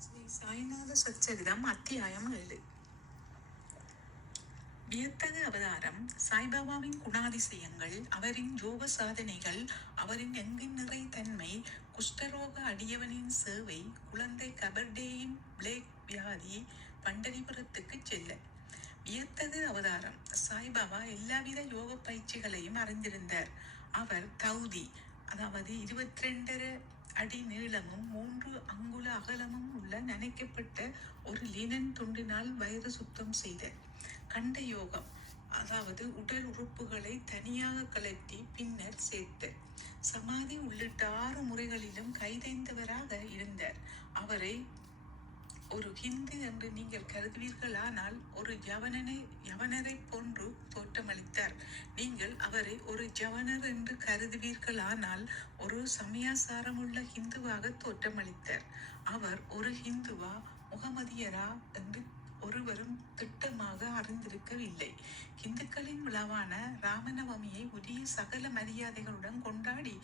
ஸ்ரீ சாய்நாத சச்சரிதம் அத்தியாயம் ஏழு. வியத்தக அவதாரம் சாய்பாபாவின் குணாதிசயங்கள் அவரின் யோக சாதனைகள் அவரின் எங்கின் நிறை தன்மை குஷ்டரோக அடியவனின் சேவை குழந்தை கபர்டேயின் பிளேக் வியாதி பண்டரிபுரத்துக்கு செல்ல. வியத்தகு அவதாரம் சாய்பாபா எல்லாவித யோக பயிற்சிகளையும் அறிந்திருந்தார். அவர் தௌதி அதாவது இருபத்தி ரெண்டரை அடி நீளமும் மூன்று அங்குல அகலமும் உள்ள நனைக்கப்பட்ட ஒரு லினன் துண்டினால் வயிறு சுத்தம் செய்த கண்ட யோகம் அதாவது உடல் உறுப்புகளை தனியாக கலட்டி பின்னர் சேர்த்து. சமாதி உள்ளிட்ட ஆறு முறைகளிலும் கைதைந்தவராக இருந்தார். அவரை ஒரு ஹிந்து என்று நீங்கள் கருதுவீர்களானால் ஒரு யவனனை யவனரை போன்று தோற்றமளித்தார். நீங்கள் அவரை ஒரு ஜவனர் என்று கருதுவீர்களானால் ஒரு சமயாசாரமுள்ள ஹிந்துவாக தோற்றமளித்தார். அவர் ஒரு ஹிந்துவா முகமதியரா என்று ஒருவரும் திட்டமாக அறிந்திருக்கவில்லை. இந்துக்களின் விழாவான ராமநவமியை உரிய சகல மரியாதைகளுடன் கொண்டாடி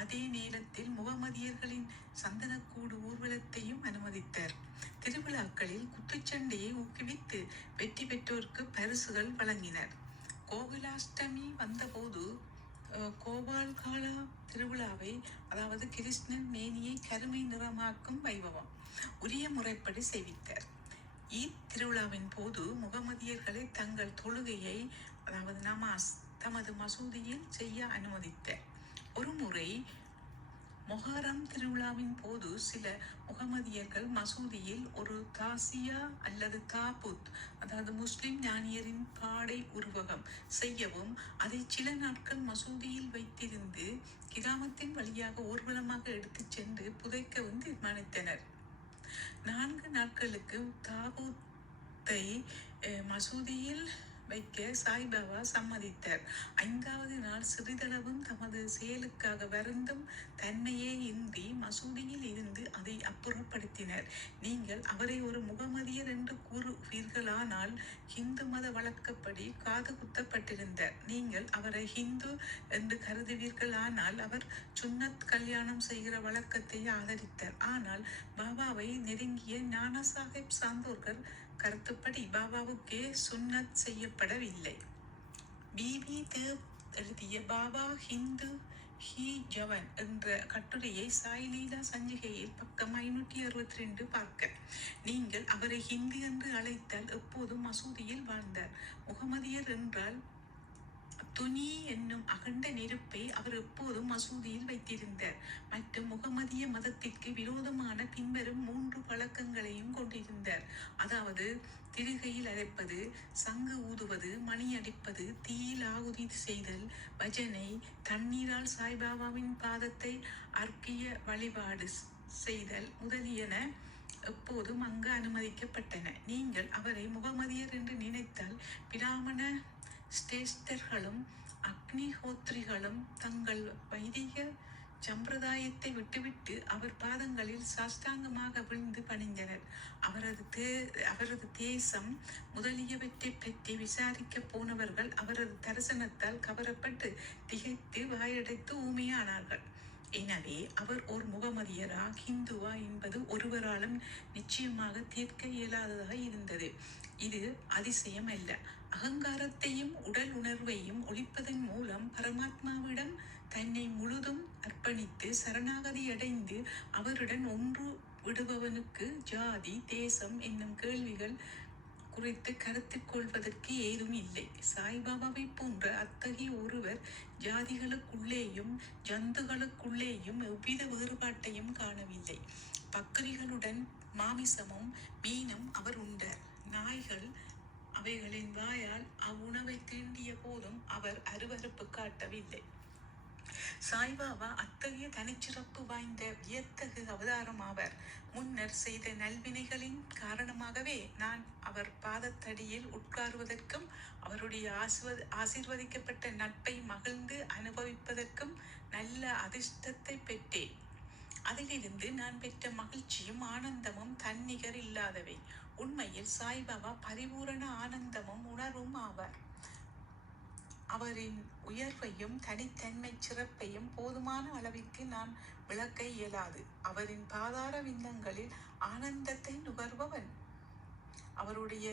அதே நேரத்தில் முகமதியர்களின் சந்தனக்கூடு ஊர்வலத்தையும் அனுமதித்தார். திருவிழாக்களில் குத்துச்சண்டையை ஊக்குவித்து வெற்றி பெற்றோருக்கு பரிசுகள் வழங்கினர். கோகுலாஷ்டமி வந்தபோது கோபால்காலா திருவிழாவை அதாவது கிருஷ்ணன் மேனியை கருமை நிறமாக்கும் வைபவம் உரிய முறைப்படி செய்வித்தார். ஈத் திருவிழாவின் போது முகமதியர்களை தங்கள் தொழுகையை அதாவது நமாஸ் தமது மசூதியில் செய்ய அனுமதித்தார் ஒரு முறை மொஹரம் திருவிழாவின் போது சில முகமதியர்கள் மசூதியில் ஒரு தாசியா அல்லது தாபுத் அதாவது முஸ்லிம் ஞானியரின் பாடை உருவகம் செய்யவும் அதை சில நாட்கள் மசூதியில் வைத்திருந்து கிராமத்தின் வழியாக ஊர்வலமாக எடுத்துச் சென்று புதைக்கவும் தீர்மானித்தனர். நான்கு நாட்களுக்கு தாபூத்தை மசூதியில் வைக்க சாய்பாபா சம்மதித்தார். ஐந்தாவது நாள் சிறிதளவும் தமது செயலுக்காக வருந்தும் தன்மையே இன்றி மசூதியில் இருந்து அதை அப்புறப்படுத்தினர். நீங்கள் அவரை ஒரு முகமதியர் என்று கூறுவீர்களானால் ஹிந்து மத வழக்கப்படி காது குத்தப்பட்டிருந்தார். நீங்கள் அவரை ஹிந்து என்று கருதுவீர்களானால் அவர் சுன்னத் கல்யாணம் செய்கிற வழக்கத்தை ஆதரித்தார். ஆனால் பாபாவை நெருங்கிய ஞான சாஹிப் சாந்தோர்கள் கருத்துப்படி பாபாவுக்கு சுன்னத் செய்யப்படவில்லை. பிபி தேவ் எழுதிய பாபா ஹிந்து ஹி ஜவன் என்ற கட்டுரையை சாய்லீலா சஞ்சிகையில் பக்கம் ஐநூற்றி அறுபத்தி ரெண்டு பார்க்க. நீங்கள் அவரை ஹிந்தி என்று அழைத்தால் எப்போதும் மசூதியில் வாழ்ந்தார். முகமதியர் என்றால் துனி என்னும் அகண்ட நெருப்பை அவர் எப்போதும் மசூதியில் வைத்திருந்தார். மற்றும் முகமதிய மதத்திற்கு விரோதமான பின்வரும் மூன்று பழக்கங்களையும் கொண்டிருந்தார். அதாவது திருகையில் அரைப்பது சங்கு ஊதுவது மணி அடிப்பது தீயில் ஆகுதி செய்தல் பஜனை தண்ணீரால் சாய்பாபாவின் பாதத்தை அர்க்கிய வழிபாடு செய்தல் முதலியன எப்போதும் அங்கு அனுமதிக்கப்பட்டன. நீங்கள் அவரை முகமதியர் என்று நினைத்தால் பிராமண ஸ்ரேஷ்டர்களும் அக்னிஹோத்ரிகளும் தங்கள் வைதிக சம்பிரதாயத்தை விட்டுவிட்டு அவர் பாதங்களில் சாஷ்டாங்கமாக விழுந்து பணிந்தனர். அவரது தே அவரது தேசம் முதலியவற்றை பற்றி விசாரிக்க போனவர்கள் அவரது தரிசனத்தால் கவரப்பட்டு திகைத்து வாயடைத்து ஊமையானார்கள். எனவே அவர் ஒரு முகமதியரா ஹிந்துவா என்பது ஒருவராலும் நிச்சயமாக தீர்க்க இயலாததாக இருந்தது. இது அதிசயம் அல்ல அகங்காரத்தையும் உடல் உணர்வையும் ஒழிப்பதன் மூலம் பரமாத்மாவிடம் தன்னை முழுதும் அர்ப்பணித்து சரணாகதி அடைந்து அவருடன் ஒன்று விடுபவனுக்கு ஜாதி தேசம் என்னும் கேள்விகள் குறித்து கருத்து கொள்வதற்கு ஏதும் இல்லை. சாய்பாபாவை போன்ற அத்தகைய ஒருவர் ஜாதிகளுக்குள்ளேயும் ஜந்துகளுக்குள்ளேயும் எவ்வித வேறுபாட்டையும் காணவில்லை. பக்கரிகளுடன் மாமிசமும் மீனும் அவர் உண்டார். நாய்கள் அவைகளின் வாயால் அவ்வுணவை தீண்டிய போதும் அவர் அருவருப்பு காட்டவில்லை. சாய்பாபா அத்தகைய தனிச்சிறப்பு வாய்ந்த வியத்தகு அவதாரம் ஆவர் முன்னர் செய்த நல்வினைகளின் காரணமாகவே நான் அவர் பாதத்தடியில் உட்காருவதற்கும் அவருடைய ஆசிர்வ ஆசீர்வதிக்கப்பட்ட நட்பை மகிழ்ந்து அனுபவிப்பதற்கும் நல்ல அதிர்ஷ்டத்தை பெற்றேன். அதிலிருந்து நான் பெற்ற மகிழ்ச்சியும் ஆனந்தமும் தன்னிகர் இல்லாதவை. உண்மையில் சாய்பாபா பரிபூரண ஆனந்தமும் உணர்வும் ஆவார். அவரின் உயர்வையும் தனித்தன்மை சிறப்பையும் போதுமான அளவிற்கு நான் விளக்க இயலாது. அவரின் பாதார விந்தங்களில் ஆனந்தத்தை நுகர்பவன். அவருடைய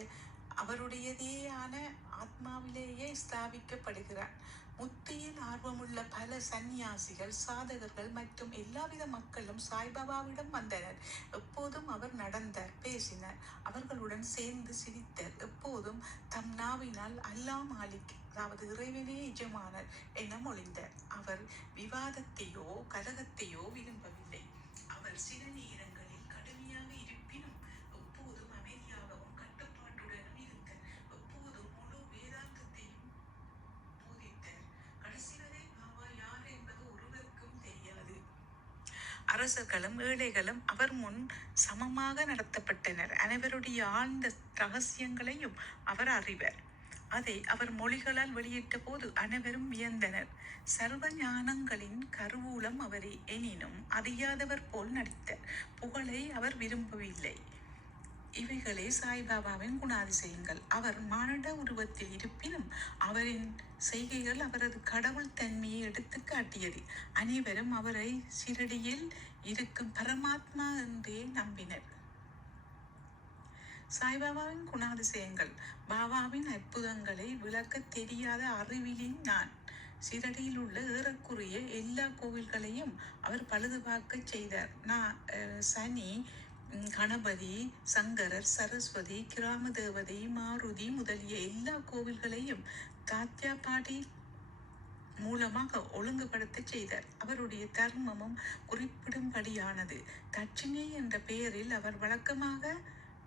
அவருடையதேயான ஆத்மாவிலேயே ஸ்தாபிக்கப்படுகிறார். முத்தியில் ஆர்வமுள்ள பல சந்நியாசிகள் சாதகர்கள் மற்றும் எல்லாவித மக்களும் சாய்பாபாவிடம் வந்தனர். எப்போதும் அவர் நடந்தார் பேசினார். அவர்களுடன் சேர்ந்து சிரித்தார். எப்போதும் தம் நாவினால் அல்லா மாலிக் அதாவது இறைவனே எஜமானர் என மொழிந்தார். அவர் விவாதத்தையோ கலகத்தையோ விரும்பவில்லை. அவர் சிறுநீர் அரசர்களும் ஏழைகளும் அவர் முன் சமமாக நடத்தப்பட்டனர். அனைவருடைய ஆழ்ந்த ரகசியங்களையும் அவர் அறிவர். அதை அவர் மொழிகளால் வெளியிட்ட போது அனைவரும் வியந்தனர். சர்வ ஞானங்களின் கருவூலம் அவரே எனினும் அறியாதவர் போல் நடித்தார். புகழை அவர் விரும்பவில்லை. இவைகளே சாய்பாபாவின் குணாதிசயங்கள். அவர் மானிட உருவத்தில் இருப்பினும் அவரின் செய்கைகள் அவரது கடவுள் தன்மையை எடுத்து காட்டியது. அனைவரும் அவரை சிரடியில் இருக்கும் பரமாத்மா என்றே நம்பினர். சாய்பாபாவின் குணாதிசயங்கள் பாபாவின் அற்புதங்களை விளக்க தெரியாத அறிவிலின் நான். சிரடியில் உள்ள ஏறக்குறைய எல்லா கோவில்களையும் அவர் பழுதுபார்க்க செய்தார். நான் சனி கணபதி சங்கரர் சரஸ்வதி கிராம தேவதை மாருதி முதலிய எல்லா கோவில்களையும் தாத்யா பாடி மூலமாக ஒழுங்குபடுத்த செய்தார். அவருடைய தர்மமும் குறிப்பிடும்படியானது. தட்சிணை என்ற பெயரில் அவர் வழக்கமாக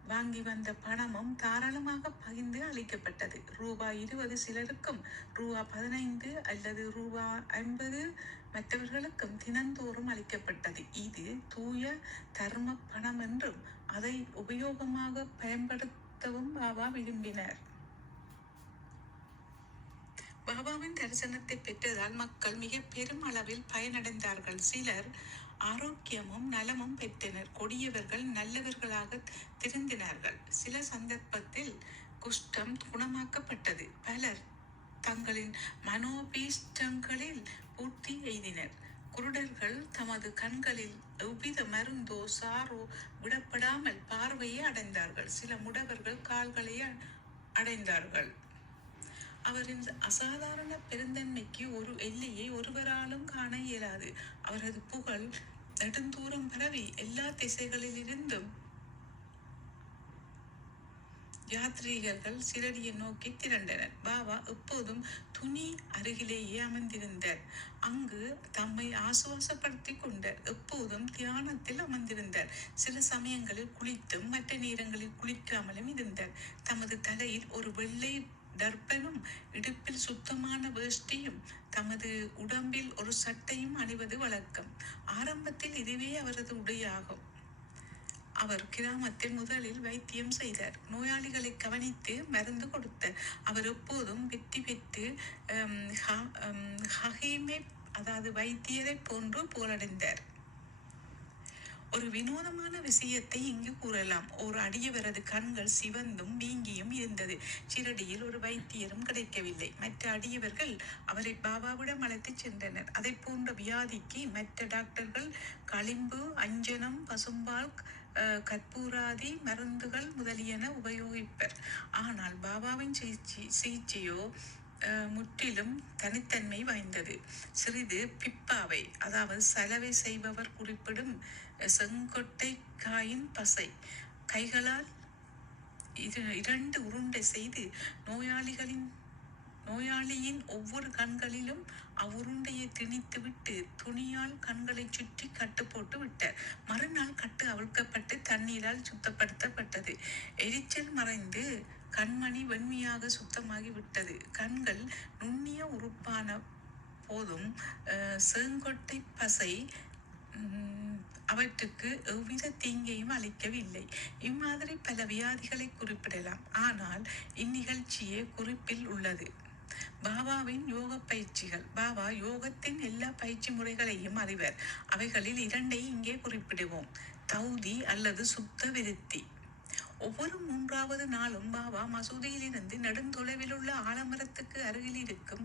வாங்கி வந்த பணமும் தாராளமாக பகிர்ந்து அளிக்கப்பட்டது. ரூபாய் இருபது சிலருக்கும் ரூபா பதினைந்து அல்லது ரூபா ஐம்பது மற்றவர்களுக்கும் தினந்தோறும் அளிக்கப்பட்டது. இது தூய தர்ம பணம் என்றும் அதை உபயோகமாக பயன்படுத்தவும் பாபா விரும்பினர். பாபாவின் தரிசனத்தை பெற்றதால் மக்கள் மிக பெரும் அளவில் பயனடைந்தார்கள். சிலர் ஆரோக்கியமும் நலமும் பெற்றனர். கொடியவர்கள் நல்லவர்களாக திருந்தினார்கள் சில சந்தர்ப்பத்தில் குஷ்டம் குணமாக்கப்பட்டது. பலர் தங்களின் மனோபீஷ்டங்களில் பூர்த்தி எய்தினர் குருடர்கள் தமது கண்களில் எவ்வித மருந்தோ சாரோ விடப்படாமல் பார்வையை அடைந்தார்கள். சில முடவர்கள் கால்களை அடைந்தார்கள். அவரின் அசாதாரண பெருந்தன்மைக்கு ஒரு எல்லையை ஒருவராலும் காண இயலாது. அவரது புகழ் நெடுந்தூரம் பரவி எல்லா திசைகளிலிருந்தும் யாத்ரீகர்கள் சிறடியை நோக்கி திரண்டனர். பாபா எப்போதும் துணி அருகிலேயே அமர்ந்திருந்தார். அங்கு தம்மை ஆசுவாசப்படுத்திக் கொண்டார். எப்போதும் தியானத்தில் அமர்ந்திருந்தார். சில சமயங்களில் குளித்தும் மற்ற நேரங்களில் குளிக்காமலும் இருந்தார். தமது தலையில் ஒரு வெள்ளை தர்ப்பனும் இடுப்பில் சுத்தமான வேஷ்டியும் தமது உடம்பில் ஒரு சட்டையும் அணிவது வழக்கம். ஆரம்பத்தில் இதுவே அவரது உடையாகும். அவர் கிராமத்தில் முதலில் வைத்தியம் செய்தார். நோயாளிகளை கவனித்து மருந்து கொடுத்தார். அவர் எப்போதும் வெற்றி பெற்று ஹம், அதாவது வைத்தியரை போன்று புகழடைந்தார் ஒரு வினோதமான விஷயத்தை இங்கு கூறலாம். ஒரு அடியவரது கண்கள் சிவந்தும் வீங்கியும் இருந்தது. சிரடியில் ஒரு வைத்தியரும் கிடைக்கவில்லை. மற்ற அடியவர்கள் அவரை பாபாவிடம் அழைத்துச் சென்றனர். அதை போன்ற வியாதிக்கு மற்ற டாக்டர்கள் களிம்பு அஞ்சனம் பசும்பால் அஹ், கற்பூராதி மருந்துகள் முதலியன உபயோகிப்பர். ஆனால் பாபாவின் சிகிச்சை சிகிச்சையோ அஹ், முற்றிலும் தனித்தன்மை வாய்ந்தது. சிறிது பிப்பாவை அதாவது சலவை செய்பவர் குறிப்பிடும் செங்கொட்டை காயின் பசை. கைகளால் இரு- இரண்டு உருண்டை செய்து நோயாளிகளின் நோயாளியின் ஒவ்வொரு கண்களிலும் அவ்வுருண்டையை திணித்து விட்டு துணியால் கண்களை சுற்றி கட்டு போட்டு விட்டார் மறுநாள் கட்டு அவிழ்க்கப்பட்டு தண்ணீரால் சுத்தப்படுத்தப்பட்டது. எரிச்சல் மறைந்து கண்மணி வெண்மையாக சுத்தமாகி விட்டது. கண்கள் நுண்ணிய உறுப்பான போதும் அஹ், செங்கொட்டை பசை அவற்றுக்கு எவ்வித தீங்கையும் அளிக்கவில்லை. இம்மாதிரி பல வியாதிகளை குறிப்பிடலாம். ஆனால் இந்நிகழ்ச்சியே குறிப்பில் உள்ளது. பாபாவின் யோக பயிற்சிகள். பாபா யோகத்தின் எல்லா பயிற்சி முறைகளையும் அறிவர். அவைகளில் இரண்டை இங்கே குறிப்பிடுவோம். தௌதி அல்லது சுத்த விருத்தி. ஒவ்வொரு மூன்றாவது நாளும் பாபா மசூதியிலிருந்து நெடுந்தொலைவில் உள்ள ஆலமரத்துக்கு அருகில் இருக்கும்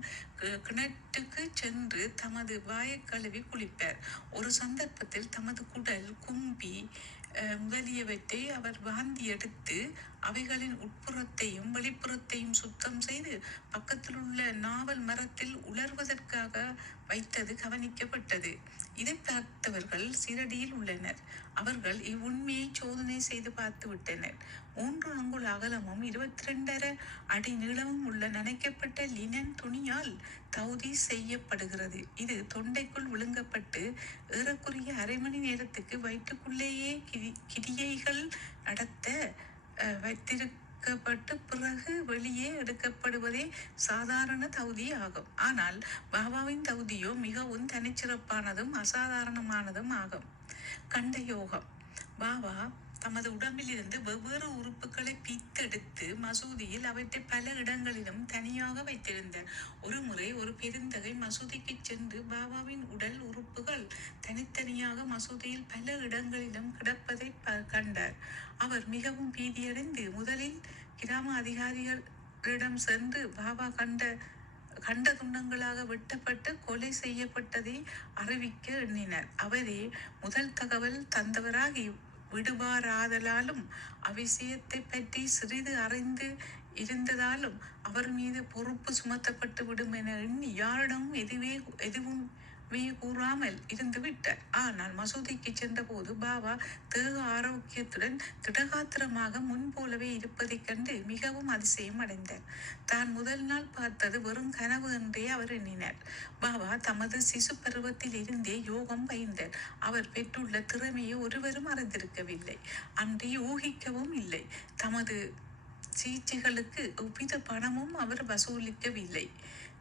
கிணற்றுக்கு சென்று தமது வாயை கழுவி குளிப்பார். ஒரு சந்தர்ப்பத்தில் தமது குடல் கும்பி அஹ், முதலியவற்றை அவர் வாந்தி எடுத்து அவைகளின் உட்புறத்தையும் வெளிப்புறத்தையும் சுத்தம் செய்து பக்கத்தில் உள்ள நாவல் மரத்தில் உலர்வதற்காக வைத்தது கவனிக்கப்பட்டது. இதை பார்த்தவர்கள் சிரடியில் உள்ளனர். அவர்கள் இவ்வுண்மையை சோதனை செய்து பார்த்து விட்டனர். மூன்று அங்குல அகலமும் இருபத்தி ரெண்டரை அடி நீளமும் உள்ள நனைக்கப்பட்ட லினன் துணியால் தௌதி செய்யப்படுகிறது. இது தொண்டைக்குள் விழுங்கப்பட்டு ஏறக்குறைய அரை மணி நேரத்துக்கு வயிற்றுக்குள்ளேயே கிரி சாதாரண தகுதி ஆகும். ஆனால் பாபாவின் தகுதியோ மிகவும் தனிச்சிறப்பானதும் அசாதாரணமானதும் ஆகும். கண்ட யோகம். பாபா தமது உடம்பிலிருந்து வெவ்வேறு உறுப்புகளை பித்தெடுத்து மசூதியில் அவற்றை பல இடங்களிலும் தனியாக வைத்திருந்தார். ஒரு முறை ஒரு பெருந்தகை மசூதிக்கு சென்று பாபாவின் உடல் உறுப்புகள் தனித்தனியாக மசூதியில் பல இடங்களிலும் கிடப்பதை ப- கண்டார். அவர் மிகவும் பீதியடைந்து முதலில் கிராம அதிகாரிகள் இடம் சென்று பாபா கண்ட கண்ட துண்டங்களாக வெட்டப்பட்டு கொலை செய்யப்பட்டதை அறிவிக்க எண்ணினர். அவரே முதல் தகவல் தந்தவராகி விடுபாராதலாலும் அவிசயத்தை பற்றி சிறிது அறிந்து இருந்ததாலும் அவர் மீது பொறுப்பு சுமத்தப்பட்டு விடும் என எண்ணி யாரிடமும் எதுவே எதுவும் வே கூறாமல் இருந்து விட்டார். ஆனால் மசூதிக்கு சென்றபோது பாபா தேக ஆரோக்கியத்துடன் திடகாத்திரமாக முன்போலவே இருப்பதைக் கண்டு மிகவும் அதிசயம் அடைந்தார். தான் முதல் நாள் பார்த்தது வெறும் கனவு என்றே அவர் எண்ணினார். பாபா தமது சிசு பருவத்தில் இருந்தே யோகம் பயின்றார். அவர் பெற்றுள்ள திறமையை ஒருவரும் அறிந்திருக்கவில்லை. அன்றி ஊகிக்கவும் இல்லை. தமது சிகிச்சைகளுக்கு எவ்வித பணமும் அவர் வசூலிக்கவில்லை.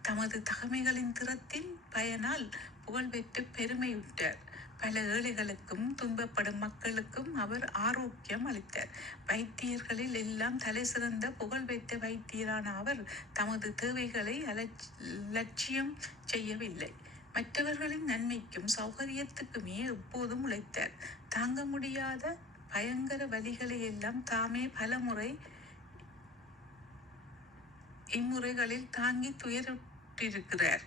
தமது தகமைகளின் திறத்தின் பயனால் புகழ்பெற்று பெருமையுற்றார். பல ஏழைகளுக்கும் துன்பப்படும் மக்களுக்கும் அவர் ஆரோக்கியம் அளித்தார். வைத்தியர்களில் எல்லாம் தலை சிறந்த புகழ்பெற்ற வைத்தியரான அவர் தமது தேவைகளை அலட்சி- லட்சியம் செய்யவில்லை. மற்றவர்களின் நன்மைக்கும் சௌகரியத்துக்குமே எப்போதும் உழைத்தார். தாங்க முடியாத பயங்கர வழிகளை எல்லாம் தாமே பலமுறை இம்முறைகளில் தாங்கி துயருற்றிருக்கிறார்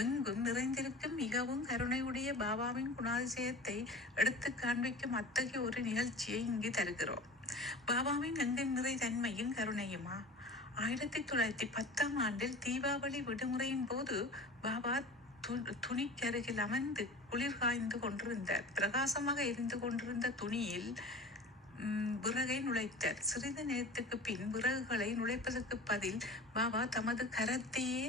எங்கும் நிறைந்திருக்கும் மிகவும் கருணையுடைய பாபாவின் குணாதிசயத்தை எடுத்து காண்பிக்கும் அத்தகைய ஒரு நிகழ்ச்சியை இங்கு தருகிறோம். பாபாவின் எங்கும் நிறை தன்மையும் கருணையுமா? ஆயிரத்தி தொள்ளாயிரத்தி பத்தாம் ஆண்டில் தீபாவளி விடுமுறையின் போது பாபா துணிக்கருகில் அமர்ந்து குளிர் காய்ந்து கொண்டிருந்தார். பிரகாசமாக எரிந்து கொண்டிருந்த துணியில் விறகை நுழைத்தார். சிறிது நேரத்துக்கு பின் விறகுகளை நுழைப்பதற்கு பதில் பாபா தமது கரத்தையே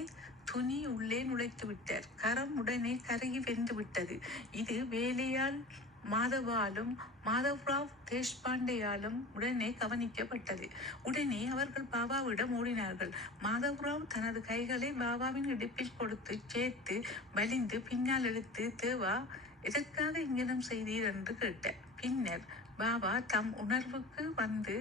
துணி உள்ளே நுழைத்து விட்டார். கரம் உடனே கருகி வெந்து விட்டது. இது வேலையால் மாதவாலும் மாதவ்ராவ் தேஷ்பாண்டேயாலும் உடனே கவனிக்கப்பட்டது. உடனே அவர்கள் பாபாவிடம் ஓடினார்கள். மாதவ்ராவ் தனது கைகளை பாபாவின் இடுப்பில் கொடுத்து சேர்த்து வலிந்து பின்னால் எடுத்து தேவா எதற்காக இங்கனம் செய்தீர்? என்று கேட்டார். பின்னர் பாபா தம் உணர்வுக்கு வந்து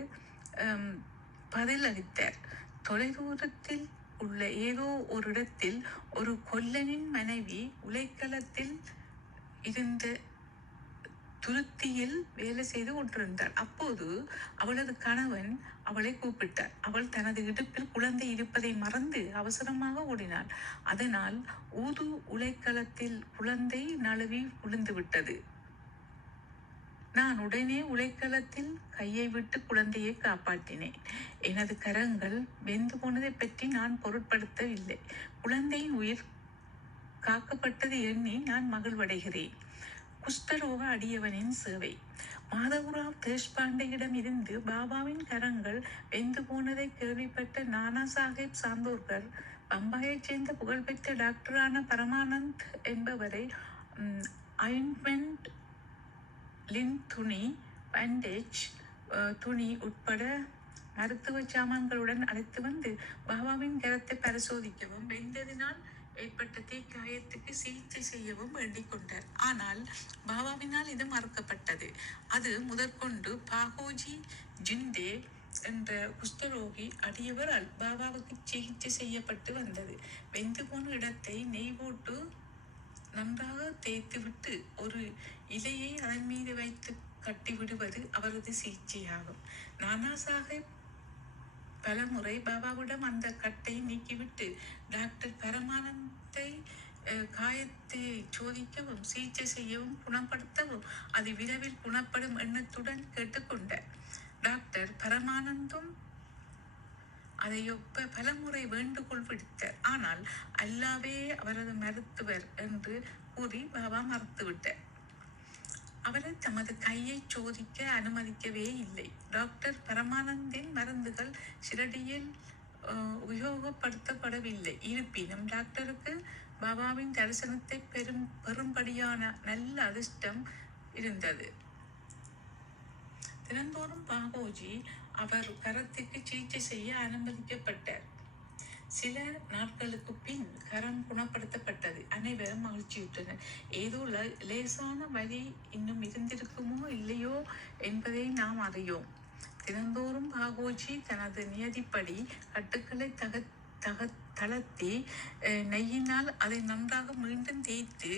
பதில் அளித்தார் தொலைதூரத்தில் உள்ள ஏதோ ஒரு இடத்தில் ஒரு கொல்லனின் மனைவி உலைக்களத்தில் இருந்த துருத்தியில் வேலை செய்து கொண்டிருந்தாள். அப்போது அவளது கணவன் அவளை கூப்பிட்டார். அவள் தனது இடுப்பில் குழந்தை இருப்பதை மறந்து அவசரமாக ஓடினாள். அதனால் ஊது உலைக்களத்தில் குழந்தை நழுவி விழுந்து விட்டது நான் உடனே உலைக்களத்தில் கையை விட்டு குழந்தையை காப்பாற்றினேன். எனது கரங்கள் வெந்து போனதை பற்றி நான் பொருட்படுத்தவில்லை. குழந்தையின் உயிர் காக்கப்பட்டது எண்ணி நான் மகிழ்வடைகிறேன். குஷ்டரோக அடியவனின் சேவை. மாதவராவ் தேஷ்பாண்டேயிடம் இருந்து பாபாவின் கரங்கள் வெந்து போனதை கேள்விப்பட்ட நானா சாஹேப் சாந்தோர்கர் பம்பாயைச் சேர்ந்த புகழ்பெற்ற டாக்டரான பரமானந்த் என்பவரை அயின்மெண்ட் லின் துணி பேண்டேஜ் துணி உட்பட மருத்துவ சாமான்களுடன் அழைத்து வந்து பாபாவின் கரத்தை பரிசோதிக்கவும் வெந்ததினால் ஏற்பட்ட தீக்காயத்துக்கு சிகிச்சை செய்யவும் வேண்டிக் கொண்டார். ஆனால் பாபாவினால் இது மறுக்கப்பட்டது. அது முதற்கொண்டு பாகோஜி ஜிண்டே என்ற குஷ்டரோகி அடியவரால் பாபாவுக்கு சிகிச்சை செய்யப்பட்டு வந்தது. வெந்து போன இடத்தை நெய் போட்டு நன்றாக தேய்த்துவிட்டு ஒரு இலையை அதன் மீது வைத்து கட்டிவிடுவது அவரது சிகிச்சையாகும். நானா சாஹேப் பலமுறை பாபாவிடம் அந்த கட்டை நீக்கிவிட்டு டாக்டர் பரமானந்தை காயத்தை சோதிக்கவும் சிகிச்சை செய்யவும் குணப்படுத்தவும் அது விரைவில் குணப்படும் எண்ணத்துடன் கேட்டுக்கொண்டார் டாக்டர் பரமானந்தும் அதை ஒப்ப பலமுறை வேண்டுகோள் விடுத்தார் ஆனால் அல்லாவே அவரது மருத்துவர் என்று கூறி பாபா மறுத்துவிட்டார். அவரை தமது கையை சோதிக்க அனுமதிக்கவே இல்லை. டாக்டர் பரமானந்தின் மருந்துகள் ஷிரடியில் அஹ், உபயோகப்படுத்தப்படவில்லை. இருப்பினும் டாக்டருக்கு பாபாவின் தரிசனத்தை பெரும் பெரும்படியான நல்ல அதிர்ஷ்டம் இருந்தது. தினந்தோறும் பாபோஜி அவர் கரத்துக்கு சிகிச்சை செய்ய அனுமதிக்கப்பட்டார். சில நாட்களுக்கு பின் கரம் குணப்படுத்தப்பட்டது. அனைவரும் மகிழ்ச்சியுற்றனர். ஏதோ லேசான வலி இன்னும் இருந்திருக்குமோ இல்லையோ என்பதை நாம் அறியோம். தினந்தோறும் பாகோஜி தனது நியதிப்படி கட்டுக்களை தக தக தளர்த்தி நெய்யினால் அதை நன்றாக மீண்டும் தேய்த்து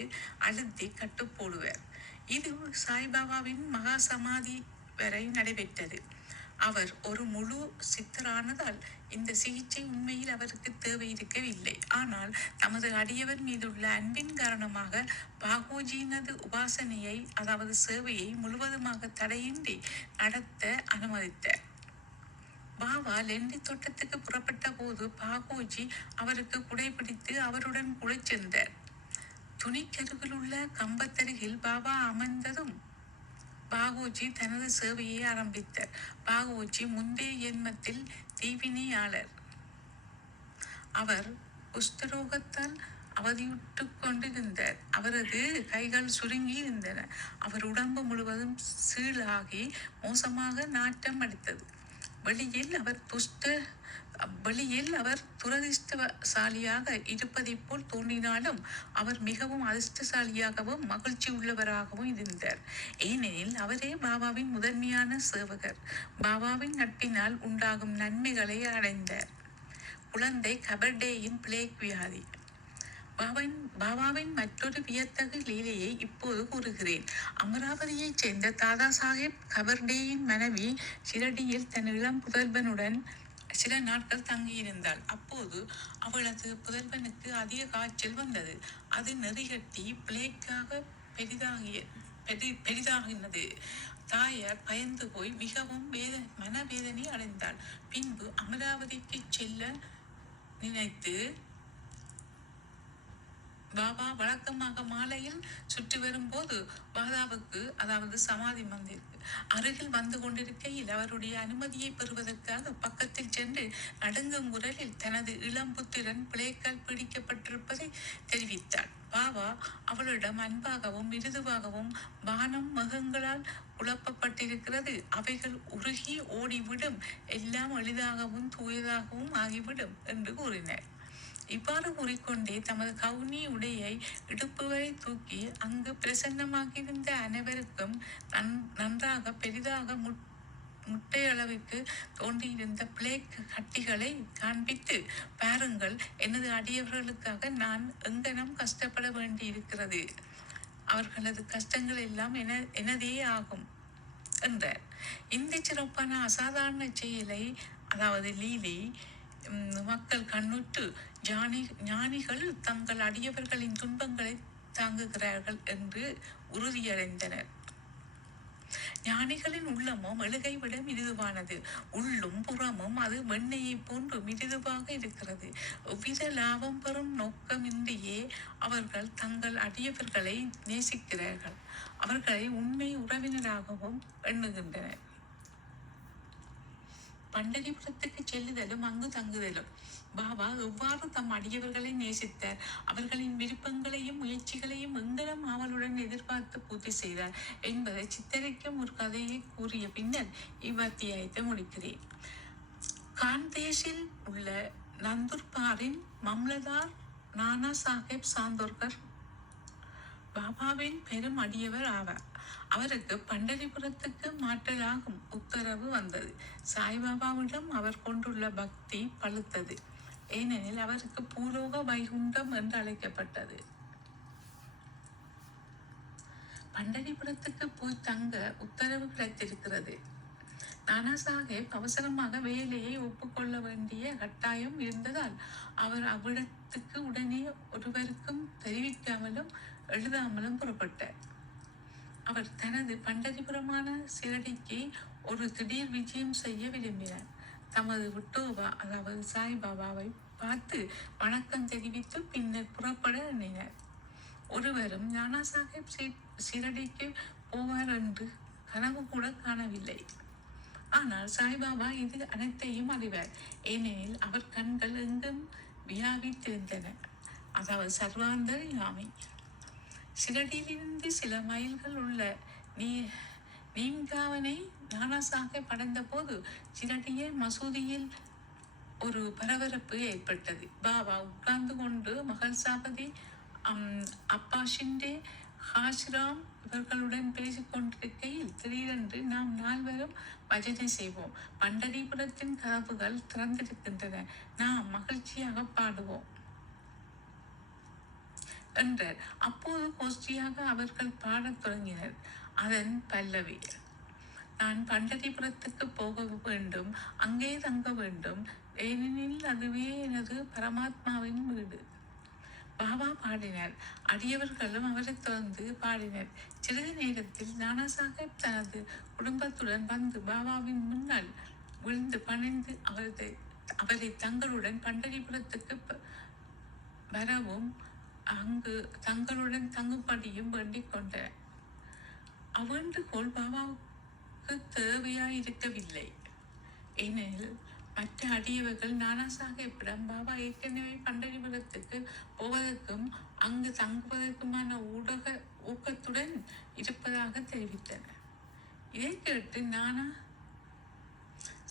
அழுத்தி கட்டு போடுவர். இது சாய்பாபாவின் மகா சமாதி வரை நடைபெற்றது. அவர் ஒரு முழு சித்தரானதால் இந்த சிகிச்சை உண்மையில் அவருக்கு தேவை இருக்கவில்லை ஆனால் தமது அடியவர் மீதுள்ள அன்பின் காரணமாக பாகோஜியினது உபாசனையை அதாவது சேவையை முழுவதுமாக தடையின்றி நடத்த அனுமதித்தார். பாபா லெண்டி தோட்டத்துக்கு புறப்பட்ட போது பாகோஜி அவருக்கு குடைபிடித்து அவருடன் குளிச் சென்றார் துணிக்கருகில் உள்ள கம்பத்தருகில் பாபா அமர்ந்ததும் பாகோஜி தனது சேவையை ஆரம்பித்தார். பாகோஜி முந்தைய ஜென்மத்தில் தீவினையாளர். அவர் குஷ்டரோகத்தால் அவதியுட்டு கொண்டிருந்தார். அவரது கைகள் சுருங்கி இருந்தன. அவர் உடம்பு முழுவதும் சீழாகி மோசமாக நாட்டம் அடித்தது. வெளியில் அவர் துஷ்ட அவ்வழியில் அவர் துரதிர்ஷ்டசாலியாக இருப்பதை போல் தோன்றினாலும் அவர் மிகவும் அதிர்ஷ்டசாலியாகவும் மகிழ்ச்சி உள்ளவராகவும் இருந்தார். ஏனெனில் அவரே பாபாவின் முதன்மையான சேவகர். பாபாவின் நட்பினால் உண்டாகும் நன்மைகளை அடைந்தார். குழந்தை கபர்டேயின் பிளேக் வியாதி. பாபாவின் பாபாவின் மற்றொரு வியத்தகு லீலையை இப்போது கூறுகிறேன். அமராவதியைச் சேர்ந்த தாதா சாஹேப் கபர்டேயின் மனைவி ஷிரடியில் தன் இளம் புதல்வனுடன் சில நாட்கள் தங்கியிருந்தாள். அப்போது அவளது புதல்வனுக்கு அதிக காய்ச்சல் வந்தது. அது நெறிகட்டி பிளேக்காக பெரிதாகிய பெரி பெரிதாகினது. தாயார் பயந்து போய் மிகவும் வேத மனவேதனை அடைந்தாள். பின்பு அமராவதிக்கு செல்ல நினைத்து பாபா வழக்கமாக மாலையில் சுற்றி வரும்போது பாதாவுக்கு அதாவது சமாதி மந்திர் அருகில் வந்து கொண்டிருக்கையில் அவருடைய அனுமதியை பெறுவதற்காக பக்கத்தில் சென்று நடுங்கும் குரலில் தனது இளம்புத்திரன் பிழைக்கால் பிடிக்கப்பட்டிருப்பதை தெரிவித்தாள். பாவா அவளிடம் அன்பாகவும் மிருதுவாகவும் வானம் மகங்களால் குழப்பப்பட்டிருக்கிறது. அவைகள் உருகி ஓடிவிடும். எல்லாம் எளிதாகவும் தூயதாகவும் ஆகிவிடும் என்று கூறினார். இவ்வாறு கூறிக்கொண்டே தமது கவுனி உடையை இடுப்பு வரை தூக்கி அங்கு பிரசன்னமாகியிருந்த அனைவருக்கும் நன்- நன்றாக பெரிதாக முட் முட்டை அளவுக்கு தோன்றியிருந்த பிளேக் கட்டிகளை காண்பித்து பாருங்கள் எனது அடியவர்களுக்காக நான் எங்கனம் கஷ்டப்பட வேண்டியிருக்கிறது. அவர்களது கஷ்டங்கள் எல்லாம் என எனதே ஆகும் என்றார். இந்த சிறப்பான அசாதாரண செயலை அதாவது லீலி மக்கள் கண்ணுற்று ஞானி ஞானிகள் தங்கள் அடியவர்களின் துன்பங்களை தாங்குகிறார்கள் என்று உறுதியடைந்தனர். ஞானிகளின் உள்ளமும் எழுகை விட மிருதுவானது. உள்ளும் புறமும் அது வெண்ணையை போன்று மிருதுவாக இருக்கிறது. எவ்வித லாபம் பெறும் நோக்கமின்றியே அவர்கள் தங்கள் அடியவர்களை நேசிக்கிறார்கள். அவர்களை உண்மை உறவினராகவும் எண்ணுகின்றனர். பண்டரிபுரத்துக்கு செல்லுதலும் அங்கு தங்குதலும். பாபா எவ்வாறு தம் அடியவர்களை நேசித்தார்? அவர்களின் விருப்பங்களையும் முயற்சிகளையும் எங்கெல்லாம் அவளுடன் எதிர்பார்த்து பூர்த்தி செய்தார் என்பதை சித்தரிக்கும் ஒரு கதையை கூறிய பின்னர் இவ்வத்தியாயத்தை முடிக்கிறேன். காந்தேஷில் உள்ள நந்துர்பாரின் மம்லதார் நானா சாஹேப் சாந்தோர்கர் பாபாவின் பெரும் அடியவர் ஆவார். அவருக்கு பண்டரிபுரத்துக்கு மாற்றலாகும் உத்தரவு வந்தது. சாய்பாபாவிடம் அவர் கொண்டுள்ள பக்தி பழுத்தது. ஏனெனில் அவருக்கு பூலோக வைகுண்டம் என்று அழைக்கப்பட்டது. பண்டரிபுரத்துக்கு போய் தங்க உத்தரவு கிடைத்திருக்கிறது. நானா சாஹேப் அவசரமாக வேலையை ஒப்புக்கொள்ள வேண்டிய கட்டாயம் இருந்ததால் அவர் அவ்விடத்துக்கு உடனே ஒருவருக்கும் தெரிவிக்காமலும் எழுதாமலும் புறப்பட்டார். அவர் தனது பண்டரிபுரமான சிரடிக்கு ஒரு திடீர் விஜயம் செய்ய விரும்பினார். தமது விட்டோபா அதாவது சாய்பாபாவை பார்த்து வணக்கம் தெரிவித்து பின்னர் புறப்பட எண்ணினார். ஒருவரும் நானா சாஹிப் சிரடிக்கு போவார் என்று கனவு கூட காணவில்லை. ஆனால் சாய்பாபா இது அனைத்தையும் அறிவார். ஏனெனில் அவர் கண்கள் எங்கும் வியாபித்திருந்தன. அதாவது சர்வாந்தர் யாமை. சிலடியிலிருந்து சில மைல்கள் உள்ள நீ நீங்காவனை ஞானசாக படைந்த போது சிரடிய மசூதியில் ஒரு பரபரப்பு ஏற்பட்டது. பாபா உட்கார்ந்து கொண்டு மகள் சாபதி அம், அப்பா ஷிண்டே ஹாஷ்ராம் இவர்களுடன் பேசிக்கொண்டிருக்கையில் திடீரென்று நாம் நால்வரும் பஜனை செய்வோம். பண்டரிபுரத்தின் கதவுகள் திறந்திருக்கின்றன. நாம் மகிழ்ச்சியாக பாடுவோம். என்றார் அப்போது கோஷ்டியாக அவர்கள் பாடத் தொடங்கினர். அதன் பல்லவி நான் பண்டரிபுரத்துக்கு போக வேண்டும் அங்கே தங்க வேண்டும். ஏனெனில் அதுவே எனது பரமாத்மாவின் வீடு பாபா பாடினார். அடியவர்களும் அவரை தொடர்ந்து பாடினர். சிறிது நேரத்தில் நானா சாஹேப் தனது குடும்பத்துடன் வந்து பாபாவின் முன்னால் விழுந்து பணிந்து அவரது அவரை தங்களுடன் பண்டரிபுரத்துக்கு ப- வரவும் அங்கு தங்களுடன் தங்கும்படியும் வேண்டிக் கொண்டார் அவ்வேண்டுகோள் பாபாவுக்கு தேவையாயிருக்கவில்லை. எனில் மற்ற அடியவர்கள் நானா சாஹேப்பிடம் பாபா ஏற்கனவே பண்டறிபுரத்துக்கு போவதற்கும் அங்கு தங்குவதற்குமான ஊடக ஊக்கத்துடன் இருப்பதாக தெரிவித்தனர் இதை கேட்டு நானா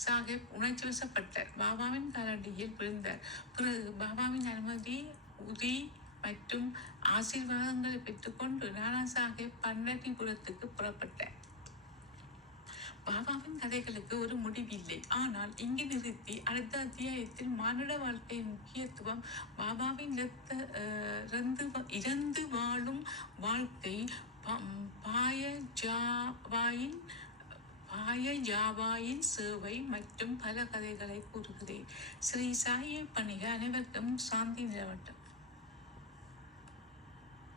சாஹேப் உணர்ச்சி வசப்பட்டார். பாபாவின் காலடியில் விழுந்தார். பிறகு பாபாவின் அனுமதி உதி மற்றும் ஆசீர்வாதங்களை பெற்றுக்கொண்டு நானா சாஹேப் பண்டரிபுரத்துக்கு புறப்பட்டார் பாபாவின் கதைகளுக்கு ஒரு முடிவில்லை. ஆனால் இங்கு நிறுத்தி அடுத்த அத்தியாயத்தில் மானுட வாழ்க்கையின் முக்கியத்துவம் பாபாவின் இரத்த இறந்து இறந்து வாழும் வாழ்க்கை பா- பாய ஜாவாயின் பாய ஜாவாயின் சேவை மற்றும் பல கதைகளை கூறுகிறேன். ஸ்ரீ சாயை பணிக அனைவருக்கும் சாந்தி நிலவட்டம்.